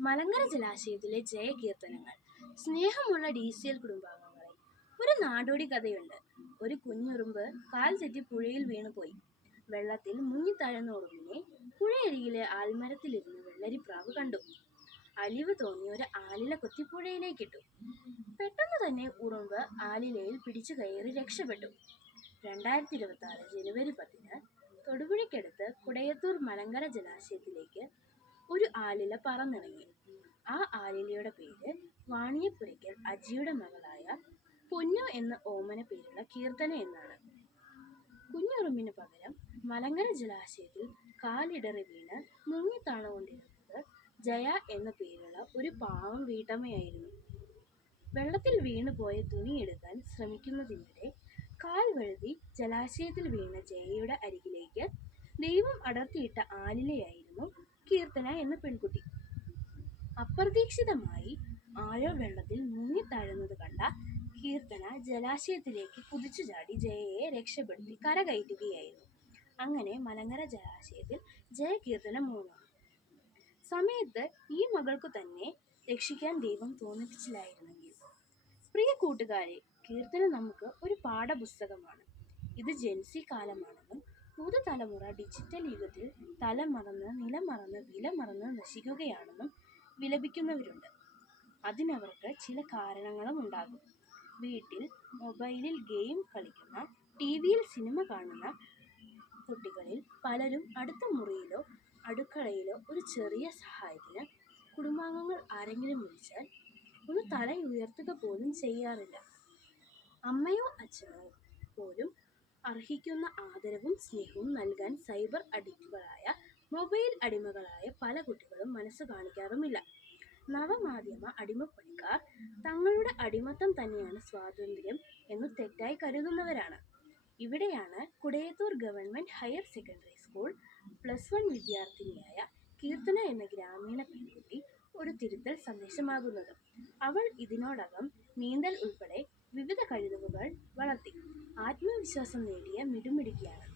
മലങ്കര ജലാശയത്തിലെ ജയകീർത്തനങ്ങൾ സ്നേഹമുള്ള D C L കുടുംബാംഗങ്ങളെ. ഒരു നാടോടി കഥയുണ്ട്. ഒരു കുഞ്ഞുറുമ്പ് കാൽ തെറ്റി പുഴയിൽ വീണുപോയി. വെള്ളത്തിൽ മുങ്ങിത്താഴുന്ന ഉറുമ്പിനെ പുഴയരികിലെ ആൽമരത്തിലിരുന്ന് വെള്ളരിപ്രാവ് കണ്ടു. അലിവ് തോന്നി ഒരു ആലില കൊത്തി പുഴയിലേക്കിട്ടു പെട്ടെന്ന് തന്നെ ഉറുമ്പ് ആലിലയിൽ പിടിച്ചു കയറി രക്ഷപ്പെട്ടു. രണ്ടായിരത്തി ഇരുപത്തി ആറ് ജനുവരി പത്തിന് തൊടുപുഴയ്ക്കടുത്ത് കുടയത്തൂർ മലങ്കര ജലാശയത്തിലേക്ക് ഒരു ആലില പറന്നിറങ്ങി ആ ആലിലയുടെ പേര് വാണിയപ്പുരയ്ക്കൽ അജിയുടെ മകളായ പൊന്നു എന്ന ഓമന പേരുള്ള കീർത്തന എന്നാണ്. കുഞ്ഞുറുമ്പിന് പകരം മലങ്കര ജലാശയത്തിൽ കാലിടറി വീണ് മുങ്ങിത്താണുകൊണ്ടിരുന്നത് ജയ എന്ന പേരുള്ള ഒരു പാവം വീട്ടമ്മയായിരുന്നു. വെള്ളത്തിൽ വീണുപോയ തുണിയെടുക്കാൻ ശ്രമിക്കുന്നതിനിടെ കാൽ വഴുതി ജലാശയത്തിൽ വീണ ജയയുടെ അരികിലേക്ക് ദൈവം അടർത്തിയിട്ട ആലിലയായിരുന്നു കീർത്തന എന്ന പെൺകുട്ടി. അപ്രതീക്ഷിതമായി ആരോ വെള്ളത്തിൽ മുങ്ങി താഴുന്നത് കണ്ട കീർത്തന ജലാശയത്തിലേക്ക് കുതിച്ചു ചാടി ജയയെ രക്ഷപ്പെടുത്തി കരകയറ്റുകയായിരുന്നു അങ്ങനെ മലങ്കര ജലാശയത്തിൽ ജയകീർത്തന മൂന്നാണ് സമയത്ത് ഈ മകൾക്കു തന്നെ രക്ഷിക്കാൻ ദൈവം തോന്നിപ്പിച്ചില്ലായിരുന്നെങ്കിൽ. പ്രിയ കൂട്ടുകാരെ കീർത്തന നമുക്ക് ഒരു പാഠപുസ്തകമാണ്. ഇത് ജെൻസി കാലമാണെന്നും പുതുതലമുറ ഡിജിറ്റൽ യുഗത്തിൽ തലമറന്ന് നിലമറന്ന് വിലമറന്ന് നശിക്കുകയാണെന്നും വിലപിക്കുന്നവരുണ്ട്. അതിനവർക്ക് ചില കാരണങ്ങളും ഉണ്ടാകും. വീട്ടിൽ മൊബൈലിൽ ഗെയിം കളിക്കുന്ന ടി വിയിൽ സിനിമ കാണുന്ന കുട്ടികളിൽ പലരും അടുത്ത മുറിയിലോ അടുക്കളയിലോ ഒരു ചെറിയ സഹായത്തിന് കുടുംബാംഗങ്ങൾ ആരെങ്കിലും വിളിച്ചാൽ ഒന്ന് തലയുയർത്തുക പോലും ചെയ്യാറില്ല. അമ്മയോ അച്ഛനോ പോലും അർഹിക്കുന്ന ആദരവും സ്നേഹവും നൽകാൻ സൈബർ അഡിക്റ്റുകളായ മൊബൈൽ അടിമകളായ പല കുട്ടികളും മനസ്സ് കാണിക്കാറുമില്ല. നവമാധ്യമ അടിമപ്പണിക്കാർ തങ്ങളുടെ അടിമത്തം തന്നെയാണ് സ്വാതന്ത്ര്യം എന്ന് തെറ്റായി കരുതുന്നവരാണ്. ഇവിടെയാണ് Kudayathoor government higher secondary school plus one വിദ്യാർത്ഥിനിയായ Keerthana എന്ന ഗ്രാമീണ പെൺകുട്ടി ഒരു തിരുത്തൽ സന്ദേശമാകുന്നത്. അവൾ ഇതിനോടകം നീന്തൽ ഉൾപ്പെടെ വിവിധ കഴിവുകൾ വളർത്തി. ആത്മവിശ്വാസം നേടിയ മിടുമിടുക്കിയാണ്.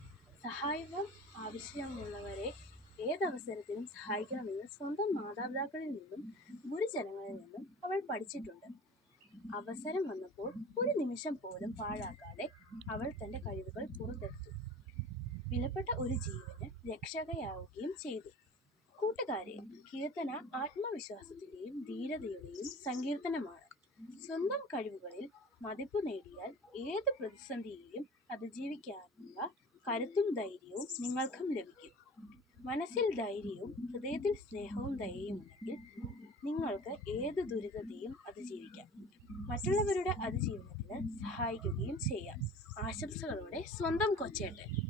സഹായവും ആവശ്യമുള്ളവരെ ഏതവസരത്തിലും സഹായിക്കണമെന്ന് സ്വന്തം മാതാപിതാക്കളിൽ നിന്നും ഗുരുജനങ്ങളിൽ നിന്നും അവൾ പഠിച്ചിട്ടുണ്ട്. അവസരം വന്നപ്പോൾ ഒരു നിമിഷം പോലും പാഴാക്കാതെ അവൾ തന്റെ കഴിവുകൾ പുറത്തെടുത്തു. വിലപ്പെട്ട ഒരു ജീവന് രക്ഷകയാവുകയും ചെയ്തു. കൂട്ടുകാരെ കീർത്തന ആത്മവിശ്വാസത്തിന്റെയും ധീരതയുടെയും സങ്കീർത്തനമാണ്. സ്വന്തം കഴിവുകളിൽ മതിപ്പ് നേടിയാൽ ഏത് പ്രതിസന്ധിയെയും അതിജീവിക്കാനുള്ള കരുത്തും ധൈര്യവും നിങ്ങൾക്കും ലഭിക്കും. മനസ്സിൽ ധൈര്യവും ഹൃദയത്തിൽ സ്നേഹവും ദയയും ഉണ്ടെങ്കിൽ നിങ്ങൾക്ക് ഏത് ദുരിതത്തെയും അതിജീവിക്കാം മറ്റുള്ളവരുടെ അതിജീവനത്തിന് സഹായിക്കുകയും ചെയ്യാം. ആശംസകളോടെ സ്വന്തം കൊച്ചേട്ടൻ.